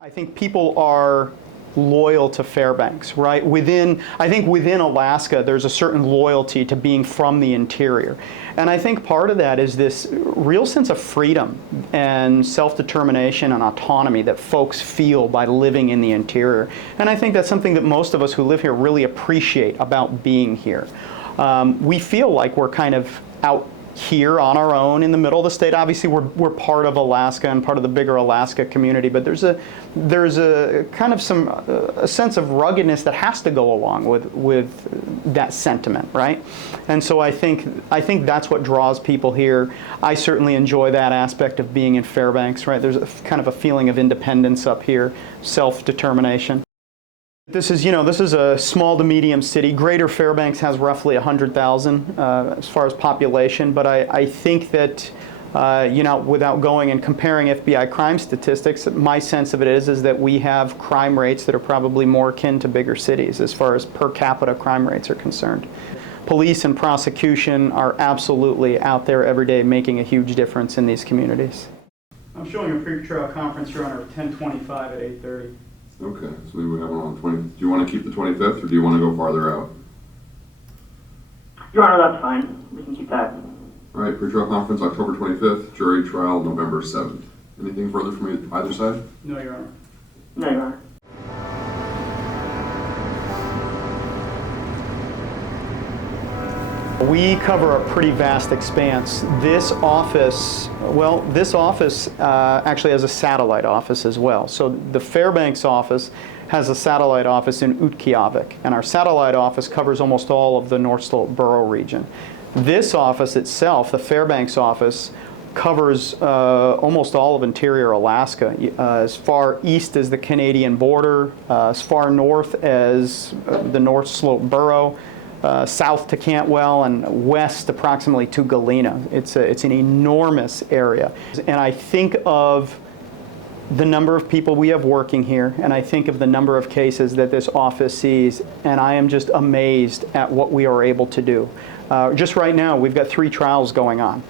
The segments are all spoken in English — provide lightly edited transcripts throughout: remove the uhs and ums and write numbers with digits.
I think people are loyal to Fairbanks, right? I think within Alaska, there's a certain loyalty to being from the interior. And I think part of that is this real sense of freedom and self-determination and autonomy that folks feel by living in the interior. And I think that's something that most of us who live here really appreciate about being here. We feel like we're kind of out here on our own in the middle of the state. Obviously, we're part of Alaska and part of the bigger Alaska community, but there's a kind of a sense of ruggedness that has to go along with that sentiment, right? And so I think that's what draws people here. I certainly enjoy that aspect of being in Fairbanks, right? There's kind of a feeling of independence up here, self-determination. This is a small to medium city. Greater Fairbanks has roughly 100,000 as far as population, but I think that, without going and comparing FBI crime statistics, my sense of it is that we have crime rates that are probably more akin to bigger cities as far as per capita crime rates are concerned. Police and prosecution are absolutely out there every day making a huge difference in these communities. I'm showing a pre-trial conference runner of 10:25 at 8:30. Okay, so we would have one on 20. Do you want to keep the 25th, or do you want to go farther out? Your Honor, that's fine. We can keep that. All right, pre-trial conference October 25th, jury trial November 7th. Anything further from either side? No, Your Honor. No, Your Honor. We cover a pretty vast expanse. This office actually has a satellite office as well. So the Fairbanks office has a satellite office in Utqiagvik, and our satellite office covers almost all of the North Slope Borough region. This office itself, the Fairbanks office, covers almost all of interior Alaska, as far east as the Canadian border, as far north as the North Slope Borough, south to Cantwell, and west approximately to Galena. It's an enormous area. And I think of the number of people we have working here, and I think of the number of cases that this office sees, and I am just amazed at what we are able to do. Just right now, we've got 3 trials going on.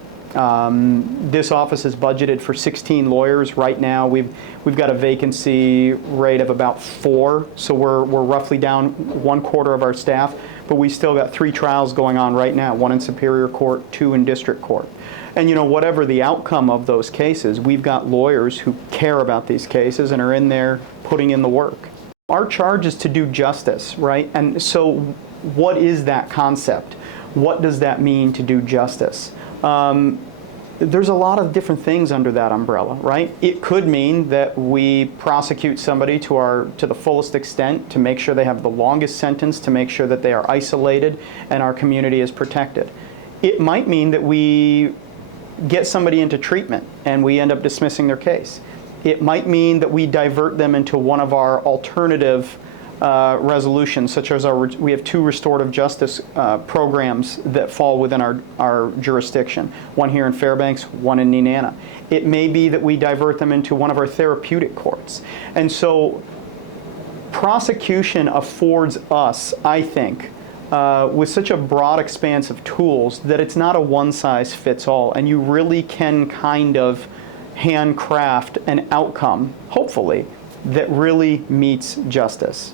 This office is budgeted for 16 lawyers. Right now, we've got a vacancy rate of about 4, so we're roughly down 1/4 of our staff, but we still got 3 trials going on right now, 1 in Superior Court, 2 in District Court. And whatever the outcome of those cases, we've got lawyers who care about these cases and are in there putting in the work. Our charge is to do justice, right? And so what is that concept? What does that mean to do justice? There's a lot of different things under that umbrella, right? It could mean that we prosecute somebody to the fullest extent to make sure they have the longest sentence, to make sure that they are isolated and our community is protected. It might mean that we get somebody into treatment and we end up dismissing their case. It might mean that we divert them into one of our alternative resolutions, such as we have 2 restorative justice programs that fall within our jurisdiction, one here in Fairbanks, one in Nenana. It may be that we divert them into one of our therapeutic courts. And so prosecution affords us, I think, with such a broad expanse of tools that it's not a one-size-fits-all, and you really can kind of handcraft an outcome, hopefully, that really meets justice.